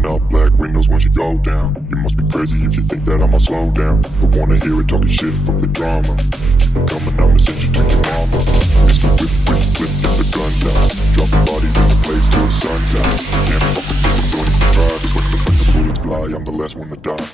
Rolling up black windows once you go down. You must be crazy if you think that I'ma slow down. Don't wanna hear it talking shit, fuck the drama. Keep it coming, I'ma send you to your mama. Mr. Whip, whip, whip, get the guns out. Dropping bodies in the place till the sun's out. Can't fuck with this, I'm going to try. Just when the bullets fly, I'm the last one to die.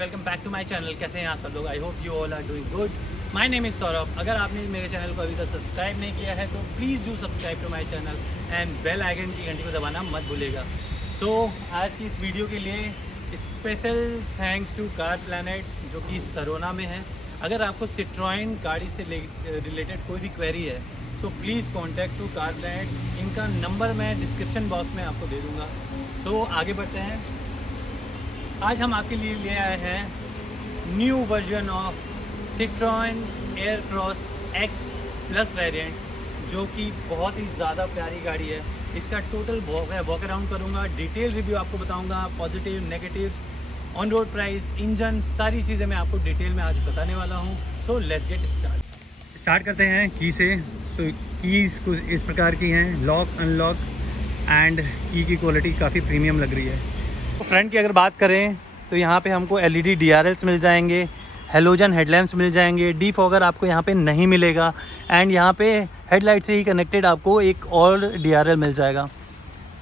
Welcome back to my channel. कैसे हैं आप सब लोग? I hope you all are doing good. My name is Saurabh. अगर आपने मेरे channel को अभी तक सब्सक्राइब नहीं किया है तो please do subscribe to my channel and bell icon की घंटी को दबाना मत भूलिएगा। सो आज की इस वीडियो के लिए special thanks to Car Planet जो कि सरोना में है। अगर आपको सिट्रोइन गाड़ी से रिलेटेड कोई भी क्वेरी है so please contact to Car Planet. इनका नंबर मैं डिस्क्रिप्शन बॉक्स में आपको दे दूँगा। सो आगे बढ़ते हैं। आज हम आपके लिए ले आए हैं new version of Citroen Aircross x plus variant जो कि बहुत ही ज़्यादा प्यारी गाड़ी है। इसका टोटल वॉक अराउंड करूँगा, डिटेल रिव्यू आपको बताऊँगा, positive negatives, on road price, engine, सारी चीज़ें मैं आपको डिटेल में आज बताने वाला हूँ। सो लेट्स गेट स्टार्ट करते हैं की से। सो कीज़ कुछ इस प्रकार की हैं, लॉक अनलॉक एंड की क्वालिटी काफ़ी प्रीमियम लग रही है। फ्रंट की अगर बात करें तो यहाँ पे हमको एलईडी DRLs मिल जाएंगे, हेलोजन हेडलैम्प्स मिल जाएंगे, डीफॉगर आपको यहाँ पे नहीं मिलेगा एंड यहाँ पे हेडलाइट से ही कनेक्टेड आपको एक और DRL मिल जाएगा।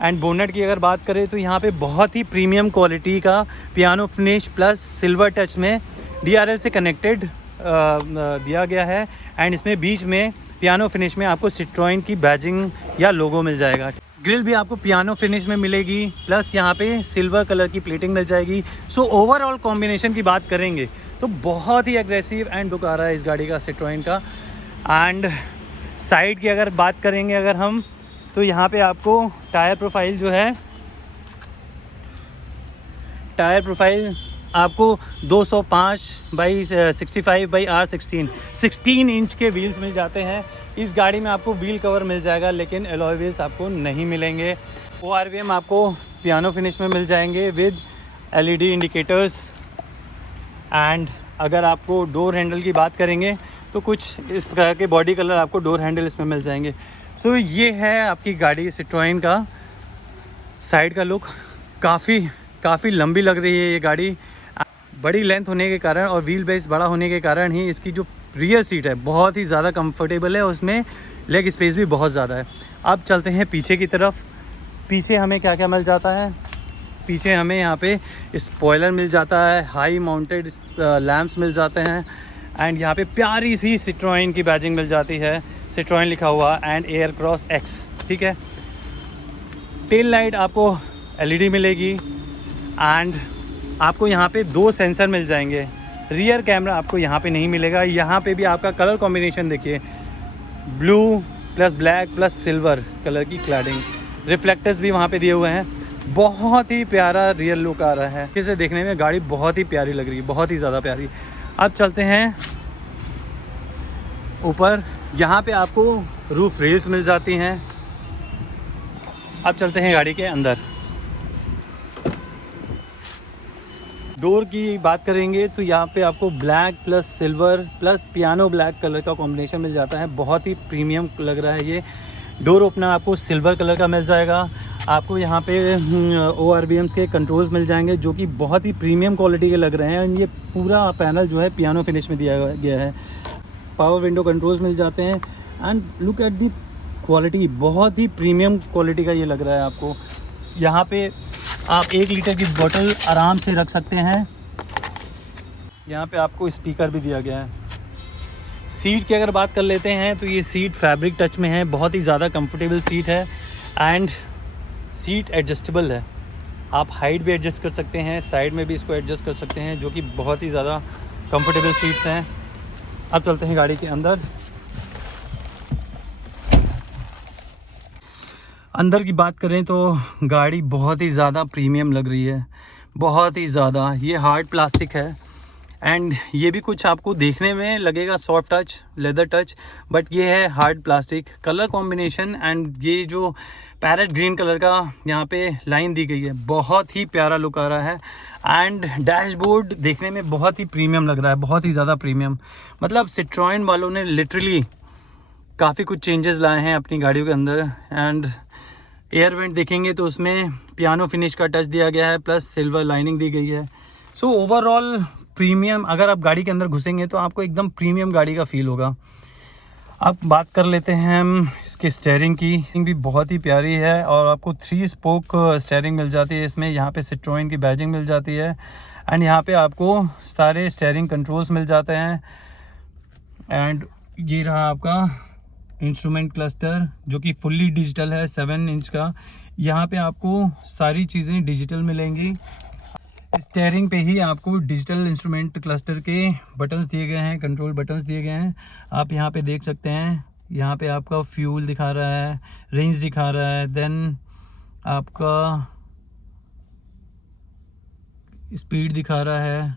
एंड बोनेट की अगर बात करें तो यहाँ पे बहुत ही प्रीमियम क्वालिटी का piano finish plus silver touch में DRL से कनेक्टेड दिया गया है एंड इसमें बीच में पियानो फिनिश में आपको सिट्रोइन की बैजिंग या लोगो मिल जाएगा। ग्रिल भी आपको पियानो फिनिश में मिलेगी प्लस यहाँ पे सिल्वर कलर की प्लेटिंग मिल जाएगी। सो ओवरऑल कॉम्बिनेशन की बात करेंगे तो बहुत ही एग्रेसिव एंड लुक आ रहा है इस गाड़ी का सिट्रोइन का। एंड साइड की अगर बात करेंगे अगर हम तो यहाँ पे आपको टायर प्रोफाइल जो है, टायर प्रोफाइल आपको 205/65/R16 16 इंच के व्हील्स मिल जाते हैं। इस गाड़ी में आपको व्हील कवर मिल जाएगा लेकिन एलॉय व्हील्स आपको नहीं मिलेंगे। ORVM आपको पियानो फिनिश में मिल जाएंगे विद LED इंडिकेटर्स। एंड अगर आपको डोर हैंडल की बात करेंगे तो कुछ इस प्रकार के बॉडी कलर आपको डोर हैंडल इसमें मिल जाएंगे। सो ये है आपकी गाड़ी सिट्रोइन का साइड का लुक। काफ़ी लंबी लग रही है ये गाड़ी। बड़ी लेंथ होने के कारण और व्हील बेस बड़ा होने के कारण ही इसकी जो रियर सीट है बहुत ही ज़्यादा कंफर्टेबल है, उसमें लेग स्पेस भी बहुत ज़्यादा है। अब चलते हैं पीछे की तरफ। पीछे हमें क्या क्या मिल जाता है? पीछे हमें यहाँ पे स्पॉइलर मिल जाता है, हाई माउंटेड लैंप्स मिल जाते हैं एंड यहाँ पे प्यारी सी सिट्रोइन की बैजिंग मिल जाती है, सिट्रोइन लिखा हुआ एंड एयरक्रॉस एक्स। ठीक है। टेल लाइट आपको LED मिलेगी एंड आपको यहाँ पे 2 सेंसर मिल जाएंगे। रियर कैमरा आपको यहाँ पे नहीं मिलेगा। यहाँ पे भी आपका कलर कॉम्बिनेशन देखिए, blue plus black plus silver colour की क्लैडिंग। रिफ्लेक्टर्स भी वहाँ पे दिए हुए हैं। बहुत ही प्यारा रियर लुक आ रहा है। इसे देखने में गाड़ी बहुत ही प्यारी लग रही है, बहुत ही ज़्यादा प्यारी। अब चलते हैं ऊपर। यहाँ पे आपको रूफ रेल्स मिल जाती हैं। अब चलते हैं गाड़ी के अंदर। डोर की बात करेंगे तो यहाँ पे आपको black plus silver plus piano black colour का कॉम्बिनेशन मिल जाता है। बहुत ही प्रीमियम लग रहा है ये। डोर ओपनर आपको सिल्वर कलर का मिल जाएगा। आपको यहाँ पे ORVMs के कंट्रोल्स मिल जाएंगे जो कि बहुत ही प्रीमियम क्वालिटी के लग रहे हैं। ये पूरा पैनल जो है पियानो फिनिश में दिया गया है। पावर विंडो कंट्रोल्स मिल जाते हैं and look at the quality, बहुत ही प्रीमियम क्वालिटी का ये लग रहा है आपको। यहाँ पे आप 1 लीटर की बोतल आराम से रख सकते हैं। यहाँ पे आपको स्पीकर भी दिया गया है। सीट की अगर बात कर लेते हैं तो ये सीट फैब्रिक टच में है, बहुत ही ज़्यादा कंफर्टेबल सीट है एंड सीट एडजस्टेबल है। आप हाइट भी एडजस्ट कर सकते हैं, साइड में भी इसको एडजस्ट कर सकते हैं, जो कि बहुत ही ज़्यादा कंफर्टेबल सीट्स हैं। अब चलते हैं गाड़ी के अंदर। अंदर की बात करें तो गाड़ी बहुत ही ज़्यादा प्रीमियम लग रही है, बहुत ही ज़्यादा। ये हार्ड प्लास्टिक है एंड ये भी कुछ आपको देखने में लगेगा soft touch, leather touch, but ये है hard plastic. Colour combination and ये जो पैरेट ग्रीन कलर का यहाँ पे लाइन दी गई है, बहुत ही प्यारा लुक आ रहा है। एंड डैशबोर्ड देखने में बहुत ही प्रीमियम लग रहा है, बहुत ही ज़्यादा प्रीमियम। मतलब सिट्रोएन वालों ने लिटरली काफ़ी कुछ चेंजेस लाए हैं अपनी गाड़ियों के अंदर। एंड एयर वेंट देखेंगे तो उसमें पियानो फिनिश का टच दिया गया है, प्लस सिल्वर लाइनिंग दी गई है। सो ओवरऑल प्रीमियम, अगर आप गाड़ी के अंदर घुसेंगे तो आपको एकदम प्रीमियम गाड़ी का फील होगा। अब बात कर लेते हैं हम इसके स्टीयरिंग की। भी बहुत ही प्यारी है और आपको 3 स्पोक स्टीयरिंग मिल जाती है इसमें। यहाँ पे सिट्रोएन की बैजिंग मिल जाती है एंड यहाँ पे आपको सारे स्टीयरिंग कंट्रोल्स मिल जाते हैं। एंड ये रहा आपका इंस्ट्रूमेंट क्लस्टर जो कि फुल्ली डिजिटल है, 7 इंच का। यहाँ पे आपको सारी चीज़ें डिजिटल मिलेंगी। स्टीयरिंग पे ही आपको डिजिटल इंस्ट्रूमेंट क्लस्टर के बटन्स दिए गए हैं, कंट्रोल बटन्स दिए गए हैं। आप यहाँ पे देख सकते हैं, यहाँ पे आपका फ्यूल दिखा रहा है, रेंज दिखा रहा है, देन आपका स्पीड दिखा रहा है।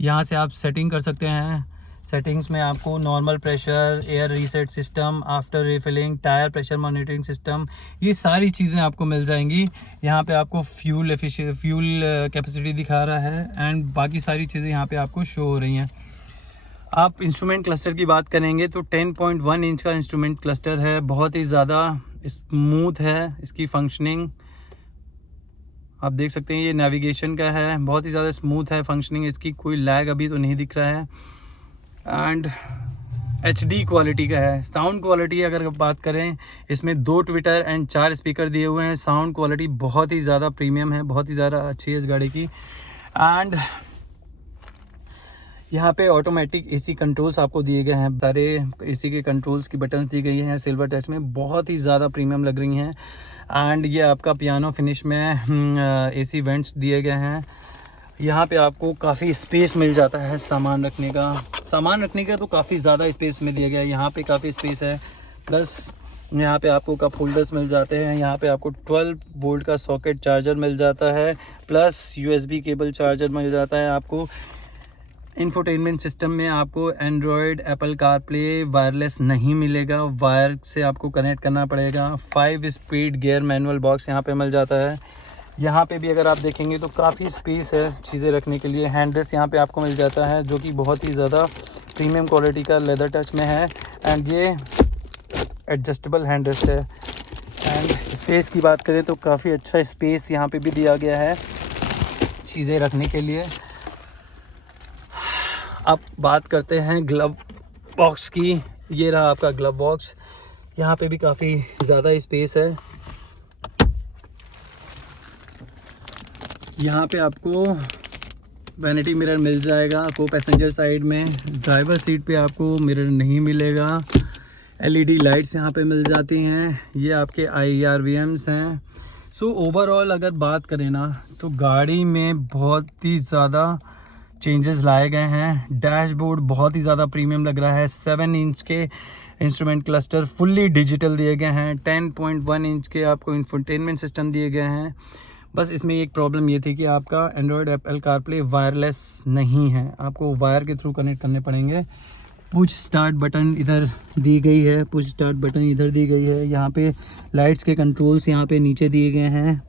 यहाँ से आप सेटिंग कर सकते हैं। सेटिंग्स में आपको normal pressure, air reset system, after refilling, tyre pressure monitoring system, ये सारी चीज़ें आपको मिल जाएंगी। यहाँ पे आपको फ्यूल कैपेसिटी दिखा रहा है एंड बाकी सारी चीज़ें यहाँ पे आपको शो हो रही हैं। आप इंस्ट्रूमेंट क्लस्टर की बात करेंगे तो 10.1 इंच का इंस्ट्रूमेंट क्लस्टर है, बहुत ही ज़्यादा स्मूथ है इसकी फंक्शनिंग। आप देख सकते हैं ये नेविगेशन का है, बहुत ही ज़्यादा स्मूथ है फंक्शनिंग इसकी, कोई लैग अभी तो नहीं दिख रहा है। एंड HD क्वालिटी का है। साउंड क्वालिटी अगर बात करें, इसमें 2 ट्विटर एंड 4 स्पीकर दिए हुए हैं। साउंड क्वालिटी बहुत ही ज़्यादा प्रीमियम है, बहुत ही ज़्यादा अच्छी है इस गाड़ी की। एंड यहाँ पे ऑटोमेटिक AC कंट्रोल्स आपको दिए गए हैं, सारे AC के कंट्रोल्स की बटन्स दी गई हैं सिल्वर टच में, बहुत ही ज़्यादा प्रीमियम लग रही हैं। एंड ये आपका पियानो फिनिश में AC वेंट्स दिए गए हैं। यहाँ पे आपको काफ़ी स्पेस मिल जाता है सामान रखने का तो काफ़ी ज़्यादा स्पेस में दिया गया है। यहाँ पे काफ़ी स्पेस है, प्लस यहाँ पे आपको कप होल्डर्स मिल जाते हैं। यहाँ पे आपको 12 वोल्ट का सॉकेट चार्जर मिल जाता है, प्लस USB केबल चार्जर मिल जाता है आपको। इंफोटेनमेंट सिस्टम में आपको एंड्रॉयड, एप्पल कारप्ले वायरलेस नहीं मिलेगा, वायर से आपको कनेक्ट करना पड़ेगा। 5 स्पीड गियर मैनुअल बॉक्स यहाँ पे मिल जाता है। यहाँ पे भी अगर आप देखेंगे तो काफ़ी स्पेस है चीज़ें रखने के लिए। हैंड रेस्ट यहाँ पे आपको मिल जाता है जो कि बहुत ही ज़्यादा प्रीमियम क्वालिटी का लेदर टच में है एंड ये एडजस्टेबल हैंड रेस्ट है। एंड स्पेस की बात करें तो काफ़ी अच्छा स्पेस यहाँ पे भी दिया गया है चीज़ें रखने के लिए। अब बात करते हैं ग्लव बॉक्स की। ये रहा आपका ग्लव बॉक्स, यहाँ पे भी काफ़ी ज़्यादा स्पेस है। यहाँ पे आपको वैनिटी मिरर मिल जाएगा को पैसेंजर साइड में। ड्राइवर सीट पे आपको मिरर नहीं मिलेगा। LED लाइट्स यहाँ पे मिल जाती हैं। ये आपके IRVMs हैं। सो ओवरऑल अगर बात करें ना तो गाड़ी में बहुत ही ज़्यादा चेंजेस लाए गए हैं। डैशबोर्ड बहुत ही ज़्यादा प्रीमियम लग रहा है। 7 इंच के इंस्ट्रूमेंट क्लस्टर फुल्ली डिजिटल दिए गए हैं। 10.1 इंच के आपको इंफोटेनमेंट सिस्टम दिए गए हैं। बस इसमें एक प्रॉब्लम ये थी कि आपका एंड्रॉयड, एप्पल कारप्ले वायरलेस नहीं है, आपको वायर के थ्रू कनेक्ट करने पड़ेंगे। पुश स्टार्ट बटन इधर दी गई है, पुश स्टार्ट बटन इधर दी गई है। यहाँ पे लाइट्स के कंट्रोल्स यहाँ पे नीचे दिए गए हैं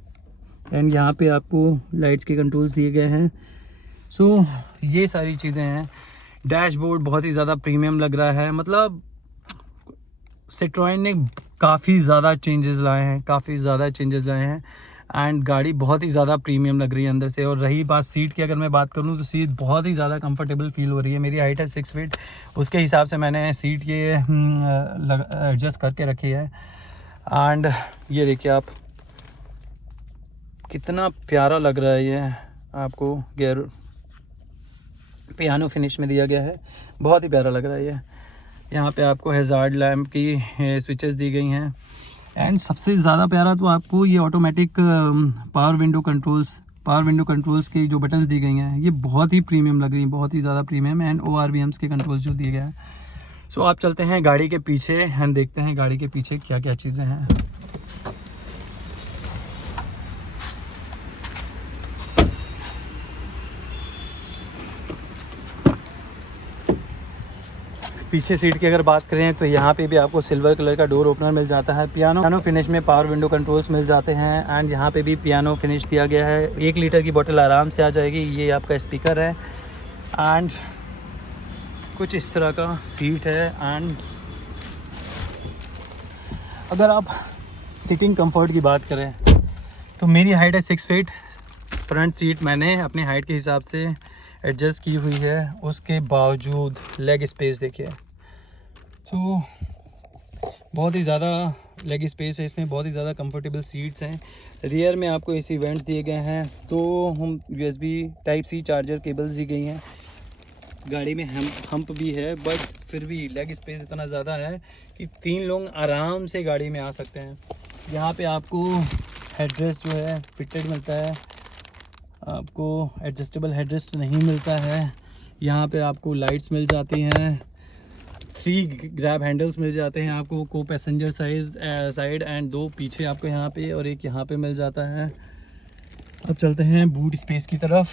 एंड यहाँ पे आपको लाइट्स के कंट्रोल्स दिए गए हैं। सो ये सारी चीज़ें हैं। डैशबोर्ड बहुत ही ज़्यादा प्रीमियम लग रहा है। मतलब सिट्रोएन ने काफ़ी ज़्यादा चेंजेस लाए हैं एंड गाड़ी बहुत ही ज़्यादा प्रीमियम लग रही है अंदर से। और रही बात सीट की, अगर मैं बात करूँ तो सीट बहुत ही ज़्यादा कंफर्टेबल फील हो रही है। मेरी हाइट है 6 फीट, उसके हिसाब से मैंने सीट ये एडजस्ट करके रखी है। एंड ये देखिए आप, कितना प्यारा लग रहा है ये। आपको गियर पियानो फिनिश में दिया गया है, बहुत ही प्यारा लग रहा है ये। यहाँ पे आपको हैज़ार्ड लैम्प की स्विचेस दी गई हैं एंड सबसे ज़्यादा प्यारा तो आपको ये ऑटोमेटिक पावर विंडो कंट्रोल्स की जो बटन्स दी गई हैं, ये बहुत ही प्रीमियम लग रही है, बहुत ही ज़्यादा प्रीमियम। एंड ORVMs के कंट्रोल्स जो दिए गए हैं। सो आप चलते हैं गाड़ी के पीछे एंड देखते हैं गाड़ी के पीछे क्या क्या चीज़ें हैं। पीछे सीट की अगर बात करें तो यहाँ पे भी आपको सिल्वर कलर का डोर ओपनर मिल जाता है। पियानो फिनिश में पावर विंडो कंट्रोल्स मिल जाते हैं एंड यहाँ पे भी पियानो फिनिश दिया गया है। 1 लीटर की बोतल आराम से आ जाएगी। ये आपका स्पीकर है एंड कुछ इस तरह का सीट है। एंड अगर आप सिटिंग कंफर्ट की बात करें तो मेरी हाइट है 6 फीट। फ्रंट सीट मैंने अपनी हाइट के हिसाब से एडजस्ट की हुई है, उसके बावजूद लेग स्पेस देखिए, तो बहुत ही ज़्यादा लेग स्पेस है इसमें, बहुत ही ज़्यादा कंफर्टेबल सीट्स हैं। रियर में आपको एसी वेंट्स दिए गए हैं, 2 हम USB type C charger cables दी गई हैं। गाड़ी में हम्प भी है बट फिर भी लेग स्पेस इतना ज़्यादा है कि 3 लोग आराम से गाड़ी में आ सकते हैं। यहाँ पे आपको हेडरेस्ट जो है फिटेड मिलता है, आपको एडजस्टेबल हेडरेस्ट नहीं मिलता है। यहाँ पे आपको लाइट्स मिल जाती हैं, 3 ग्रैब हैंडल्स मिल जाते हैं आपको को पैसेंजर साइड एंड 2 पीछे आपको यहाँ पे और 1 यहाँ पे मिल जाता है। अब चलते हैं बूट स्पेस की तरफ।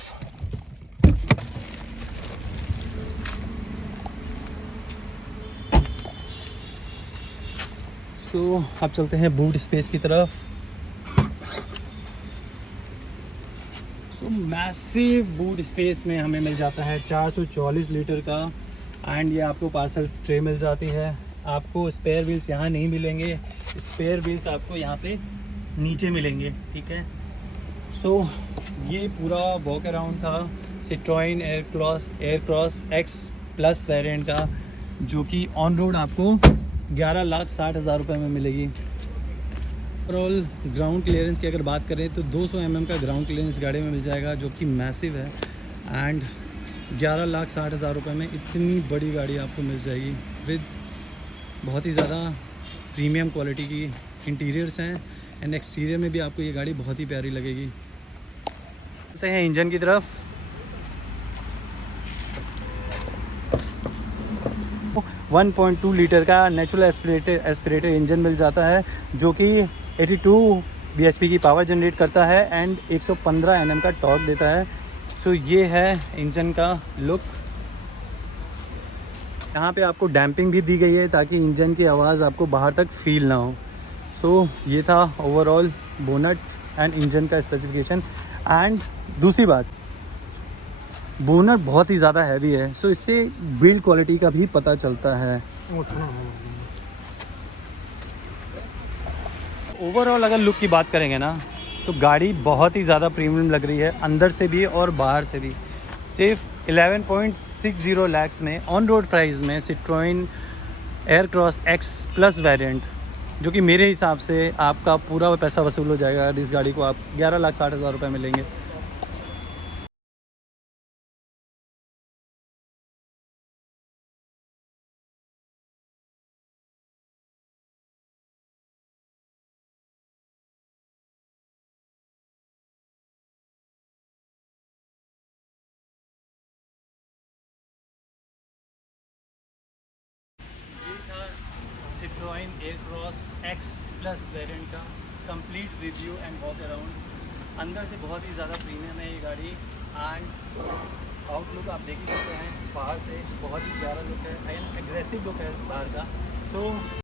अब चलते हैं बूट स्पेस की तरफ। मैसिव बूट स्पेस में हमें मिल जाता है 444 लीटर का एंड ये आपको पार्सल ट्रे मिल जाती है। आपको स्पेयर व्हील्स यहाँ नहीं मिलेंगे, स्पेयर व्हील्स आपको यहाँ पे नीचे मिलेंगे, ठीक है। ये पूरा वॉक अराउंड था सिट्रोइन एयरक्रॉस X+ वेरिएंट का, जो कि ऑन रोड आपको 11,60,000 रुपये में मिलेगी। ओवरऑल ग्राउंड क्लियरेंस की अगर बात करें तो 200 mm का ग्राउंड क्लियरेंस गाड़ी में मिल जाएगा, जो कि मैसिव है एंड 11,60,000 रुपये में इतनी बड़ी गाड़ी आपको मिल जाएगी विद बहुत ही ज़्यादा प्रीमियम क्वालिटी की इंटीरियर्स हैं एंड एक्सटीरियर में भी आपको ये गाड़ी बहुत ही प्यारी लगेगी। चलते हैं इंजन की तरफ। 1.2 लीटर का नेचुरल एस्पिरेटर इंजन मिल जाता है, जो कि 82 bhp की पावर जनरेट करता है एंड 115 Nm का टॉर्क देता है। ये है इंजन का लुक। यहाँ पे आपको डैम्पिंग भी दी गई है ताकि इंजन की आवाज़ आपको बाहर तक फील ना हो। ये था ओवरऑल बोनट एंड इंजन का स्पेसिफिकेशन। एंड दूसरी बात, बोनट बहुत ही ज़्यादा हैवी है, इससे बिल्ड क्वालिटी का भी पता चलता है। ओवरऑल अगर लुक की बात करेंगे ना तो गाड़ी बहुत ही ज़्यादा प्रीमियम लग रही है, अंदर से भी और बाहर से भी। सिर्फ 11.60 लाख में ऑन रोड प्राइस में सिट्रोइन एयरक्रॉस X+ वेरिएंट, जो कि मेरे हिसाब से आपका पूरा पैसा वसूल हो जाएगा। इस गाड़ी को आप 11,60,000 रुपये में लेंगे। सिट्रोइन एयरक्रॉस X+ वेरिएंट का complete review and walk around. अंदर से बहुत ही ज़्यादा प्रीमियम है ये गाड़ी एंड आउटलुक आप देख ही सकते हैं। बाहर से बहुत ही प्यारा लुक है एंड एग्रेसिव लुक है बाहर का।